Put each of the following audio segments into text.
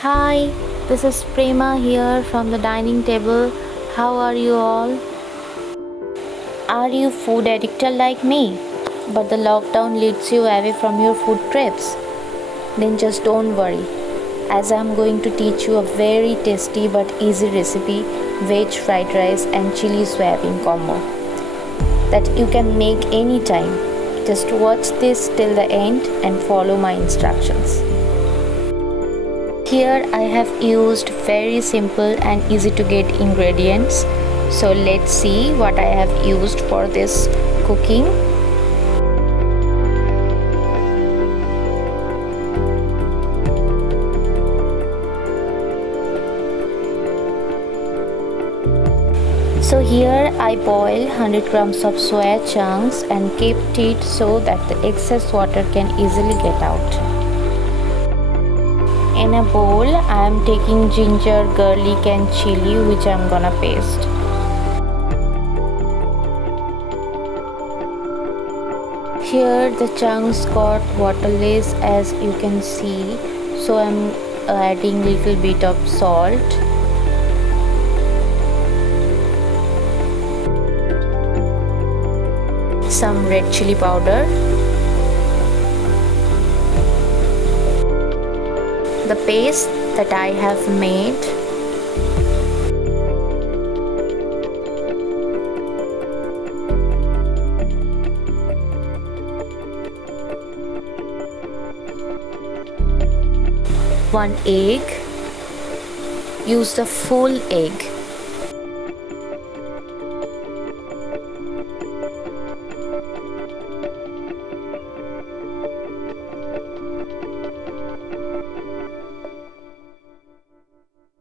Hi, this is Prema here from the dining table. How are you all? Are you food addicted like me? But the lockdown leads you away from your food trips? Then just don't worry, as I'm going to teach you a very tasty but easy recipe, veg fried rice and chili soyabean combo that you can make anytime. Just watch this till the end and follow my instructions. Here I have used very simple and easy to get ingredients. So let's see what I have used for this cooking. So here I boil 100 grams of soya chunks and kept it so that the excess water can easily get out. In a bowl, I am taking ginger, garlic and chilli which I am gonna paste. Here the chunks got waterless as you can see, so I am adding little bit of salt. Some red chili powder. The paste that I have made, one egg, use the full egg.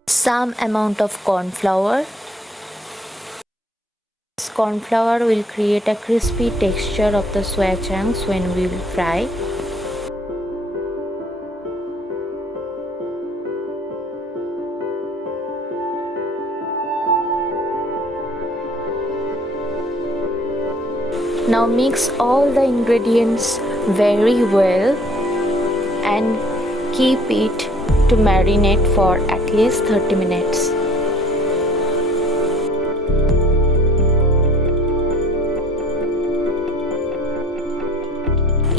Some amount of corn flour. This corn flour will create a crispy texture of the soya chunks when we will fry. Now mix all the ingredients very well and keep it to marinate for at least 30 minutes.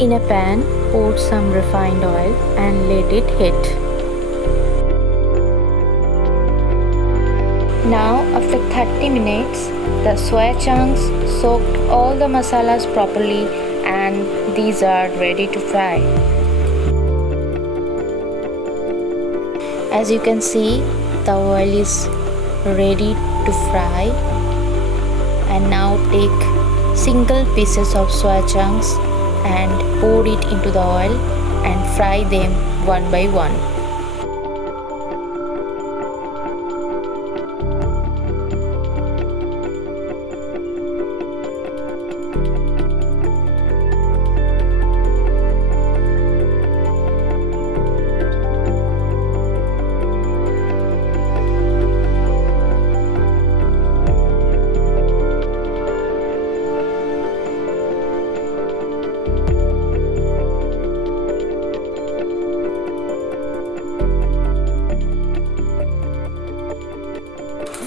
In a pan, pour some refined oil and let it heat. Now after 30 minutes, the soya chunks soaked all the masalas properly and these are ready to fry. As you can see, the oil is ready to fry, and now take single pieces of soya chunks and pour it into the oil and fry them one by one.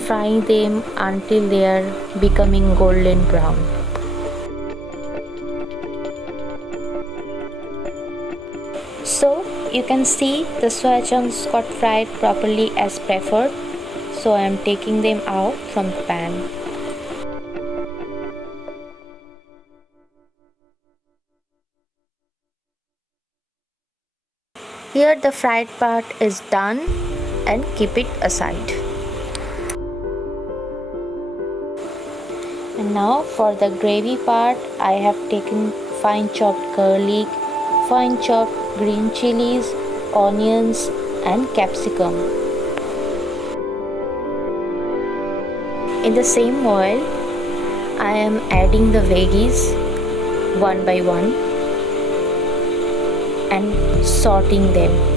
Fry them until they are becoming golden brown. So you can see the soya chunks got fried properly as preferred. So I am taking them out from the pan. Here the fried part is done and keep it aside. And now for the gravy part, I have taken fine chopped garlic, fine chopped green chilies, onions and capsicum. In the same oil, I am adding the veggies one by one and sauteing them.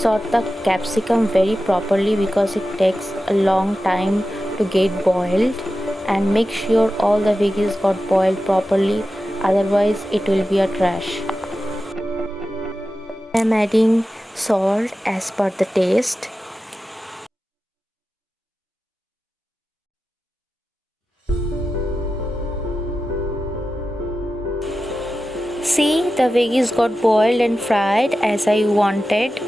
Sort the capsicum very properly because it takes a long time to get boiled, and make sure all the veggies got boiled properly, otherwise it will be a trash. I am adding salt as per the taste. See, the veggies got boiled and fried as I wanted.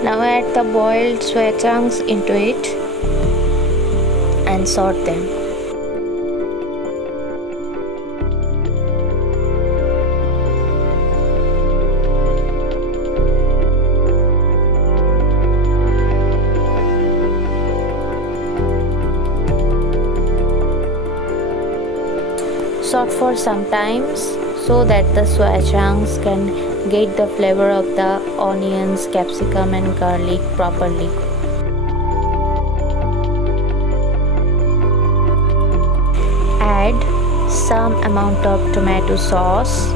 Now add the boiled soya chunks into it and sort them. Sort for some time so that the soya chunks can get the flavor of the onions, capsicum and garlic properly. Add some amount of tomato sauce.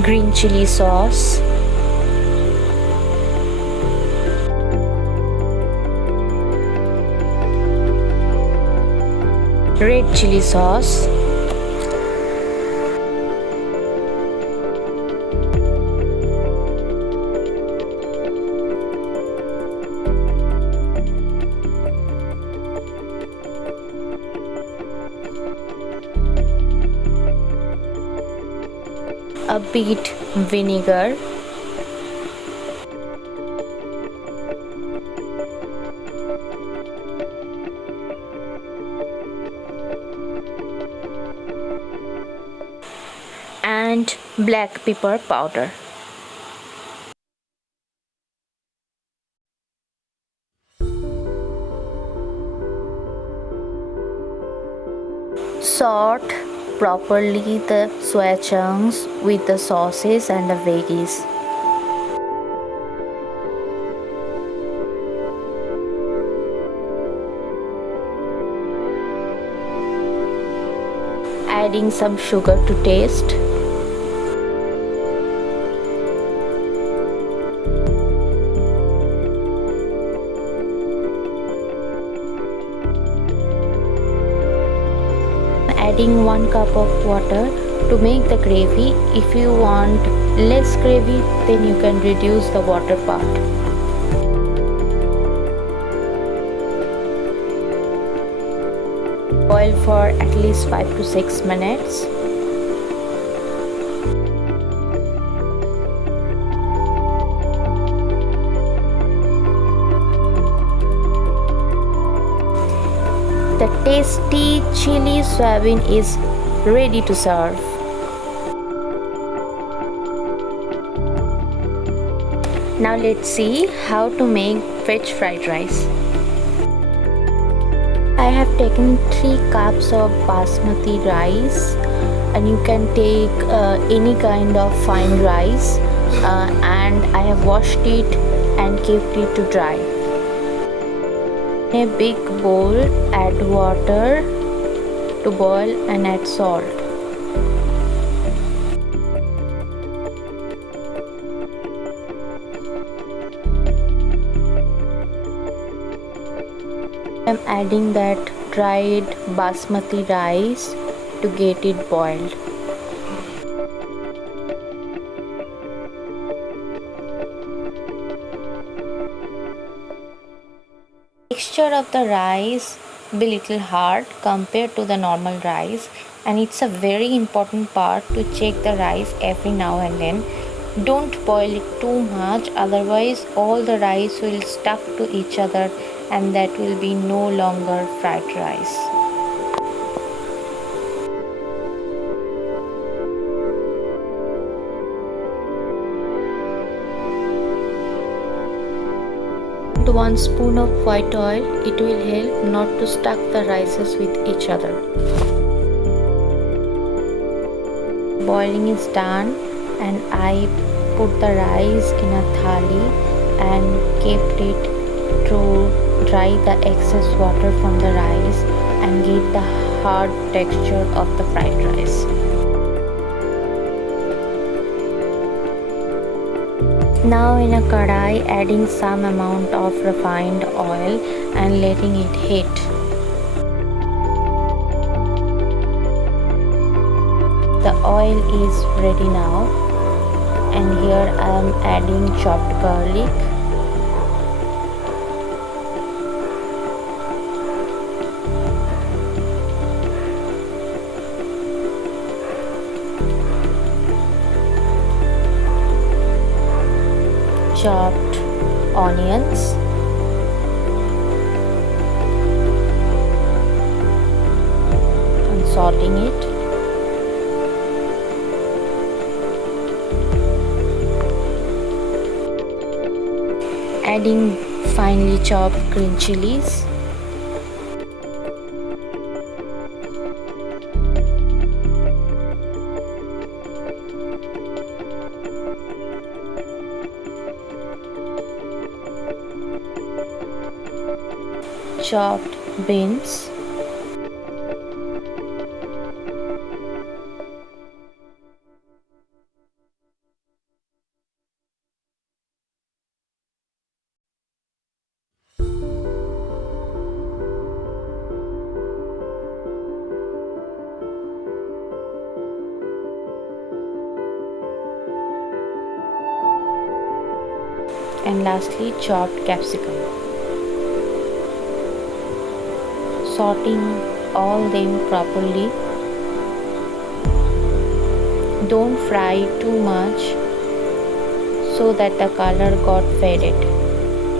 Green chili sauce. Red chili sauce. A bit vinegar. And black pepper powder. Sort properly the soya chunks with the sauces and the veggies. Adding some sugar to taste. Adding 1 cup of water to make the gravy. If you want less gravy, then you can reduce the water part. Boil for at least 5 to 6 minutes. The tasty chili soybean is ready to serve. Now let's see how to make veg fried rice. I have taken 3 cups of basmati rice, and you can take any kind of fine rice, and I have washed it and kept it to dry. In a big bowl, add water to boil and add salt. I am adding that dried basmati rice to get it boiled. Texture of the rice be little hard compared to the normal rice, and it's a very important part to check the rice every now and then. Don't boil it too much, otherwise all the rice will stuck to each other and that will be no longer fried rice. 1 spoon of white oil. It will help not to stuck the rices with each other. Boiling is done and I put the rice in a thali and kept it to dry the excess water from the rice and get the hard texture of the fried rice. Now in a kadai, adding some amount of refined oil and letting it heat. The oil is ready now, and here I am adding chopped garlic, chopped onions, and sauteing it. Adding finely chopped green chilies, chopped beans, and lastly chopped capsicum. Sauteing all them properly. Don't fry too much so that the color got faded.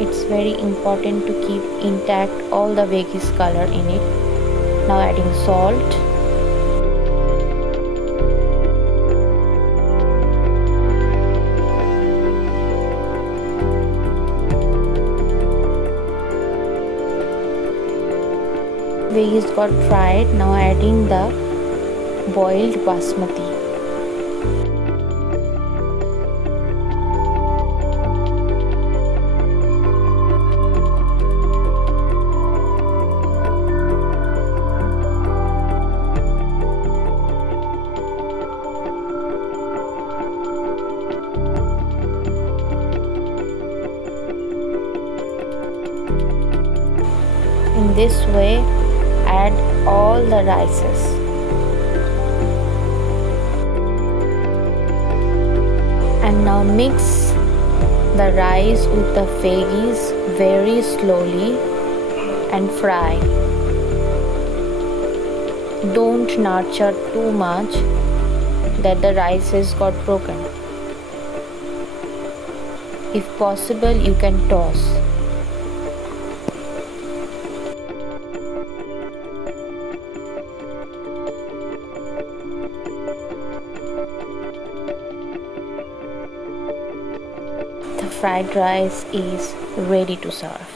It's very important to keep intact all the veggies color in it. Now adding salt, veggies got fried. Now adding the boiled basmati. In this way, add all the rices. And now mix the rice with the veggies very slowly and fry. Don't nurture too much that the rices got broken. If possible, you can toss. The fried rice is ready to serve.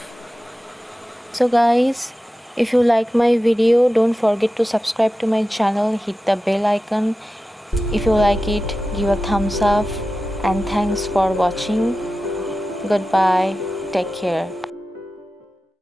So guys, if you like my video, don't forget to subscribe to my channel, hit the bell icon. If you like it, give a thumbs up, and thanks for watching. Goodbye, take care.